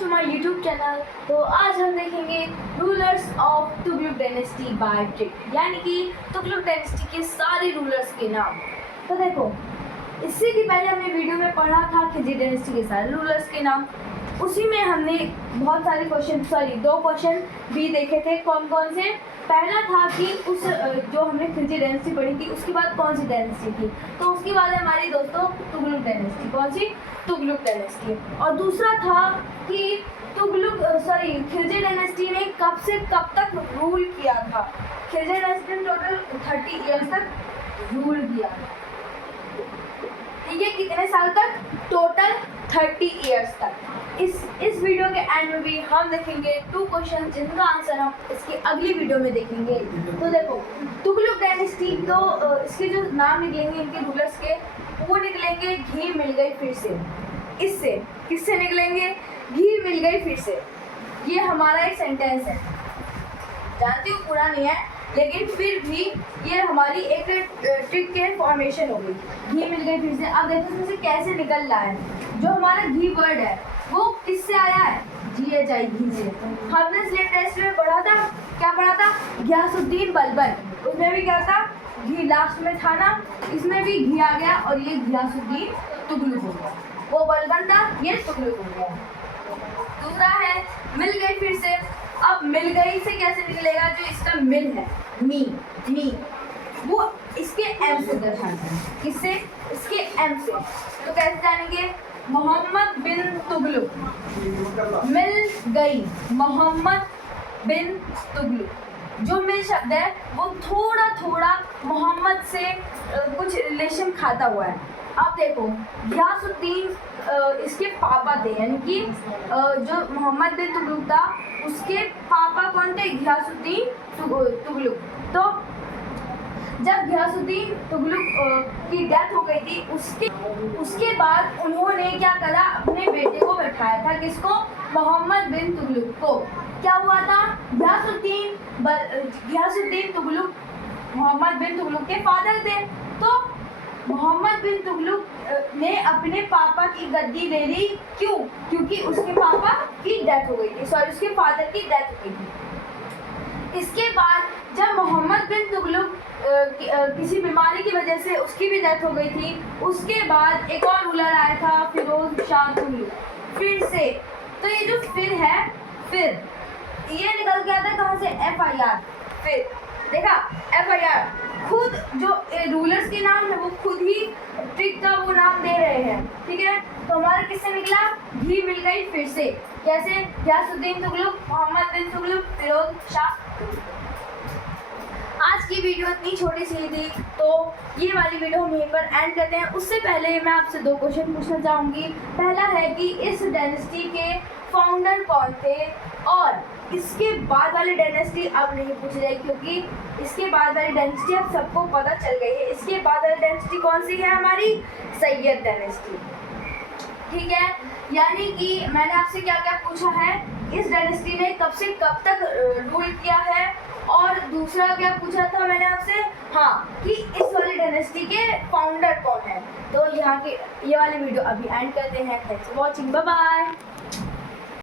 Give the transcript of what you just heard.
To my YouTube channel. तो आज हम देखेंगे rulers of Tughlaq dynasty by trick, यानी कि तुगलक डायनेस्टी के सारे रूलर्स के नाम। तो देखो, इससे भी पहले हमने वीडियो में पढ़ा था खिलजी डायनेस्टी के सारे रूलर्स के नाम। उसी में हमने बहुत सारे दो क्वेश्चन भी देखे थे। कौन कौन से? पहला था कि उस जो हमने खिलजी डायनेस्टी पढ़ी थी उसके बाद कौन सी डायनेस्टी थी, तो उसके बाद हमारी दोस्तों तुगलक डायनेस्टी। कौन सी? तुगलक डायनेस्टी। और दूसरा था कि खिलजी डायनेस्टी ने कब से कब तक रूल किया था। खिलजी डायनेस्टी ने टोटल 30 ईयर्स तक रूल किया। ठीक है, कितने साल तक? टोटल 30 ईयर्स तक। इस वीडियो के एंड में भी हम देखेंगे 2 क्वेश्चन जिनका आंसर हम इसकी अगली वीडियो में देखेंगे। तो देखो, तुगलक डायनेस्टी तो इसके जो नाम निकलेंगे इनके रूलर्स के, वो निकलेंगे घी मिल गई फिर से। इससे किससे निकलेंगे? घी मिल गई फिर से। ये हमारा एक सेंटेंस है, जानती हूँ पूरा नहीं है, लेकिन फिर भी ये हमारी एक ट्रिक के फॉर्मेशन होगी। घी मिल गई फिर से। अब देखो इसमें से कैसे निकल रहा है। जो हमारा घी वर्ड है वो किससे आया है? GHI, घी से। हमने स्लेट टेस्ट में पढ़ा था, क्या पढ़ा था? गियासुद्दीन बलबन। उसमें भी क्या था? घी लास्ट में था ना, इसमें भी घी आ गया और ये गियासुद्दीन तुगलक हो गया। वो बलबन था, ये तुगलक हो गया। दूसरा है मिल गई फिर से। अब मिल गई से कैसे निकलेगा? जो इसका मिल है, मी, वो इसके एम से दर्शाता है। किससे? इसके एम से। तो कैसे जानेंगे? मोहम्मद बिन तुगलक, मिल गई मोहम्मद बिन तुगलक। जो मिल शब्द है वो थोड़ा थोड़ा मोहम्मद से कुछ रिलेशन खाता हुआ है। अब देखो, गियासुद्दीन इसके पापा थे, यानी कि जो मोहम्मद बिन तुगलक था उसके पापा कौन थे? गियासुद्दीन तुगलक। तो जब गियासुद्दीन तुगलक की डेथ हो गई थी, उसके बाद उन्होंने क्या करा? अपने बेटे को बैठाया था। किसको? मोहम्मद बिन तुगलक को। क्या हुआ था? गियासुद्दीन तुगलक मोहम्मद बिन तुगलक के फादर थे। तो मोहम्मद बिन तुगलक ने अपने पापा की गद्दी ले ली। क्यों? क्योंकि उसके पापा की डेथ हो गई थी, उसके फादर की डेथ हो गई थी। इसके बाद जब मोहम्मद बिन तुगलक किसी बीमारी की वजह से उसकी भी डेथ हो गई थी, उसके बाद एक और रूलर आया था, फिरोज शाह तुगलक। फिर से, तो ये जो फिर है, फिर ये निकल के आता है कहाँ से? FIR। फिर देखा, FIR खुद जो रूलर्स के नाम है वो खुद ही ट्रिक का वो नाम दे रहे हैं। ठीक है, तो हमारा किससे निकला? घी मिल गई फिर से। कैसे? गियासुद्दीन तुगलक, मोहम्मद बिन तुगलक, फिरोज शाह तुगलक। आज की वीडियो इतनी छोटी सी ही थी, तो ये वाली वीडियो हम यहीं पर एंड करते हैं। उससे पहले मैं आपसे 2 क्वेश्चन पूछना चाहूँगी। पहला है कि इस डायनेस्टी के फाउंडर कौन थे, और इसके बाद वाली डायनेस्टी अब नहीं पूछी जाएगी, क्योंकि इसके बाद वाली डायनेस्टी अब सबको पता चल गई है। इसके बाद वाली डायनेस्टी कौन सी है? हमारी सैयद डायनेस्टी। ठीक है, यानी कि मैंने आपसे क्या क्या पूछा है, इस डायनेस्टी ने कब से कब तक रूल किया है, और दूसरा क्या पूछा था मैंने आपसे, हाँ, कि इस वाली डायनेस्टी के फाउंडर कौन है। तो यहाँ के ये वाली वीडियो अभी एंड करते हैं। Thanks for watching, bye bye.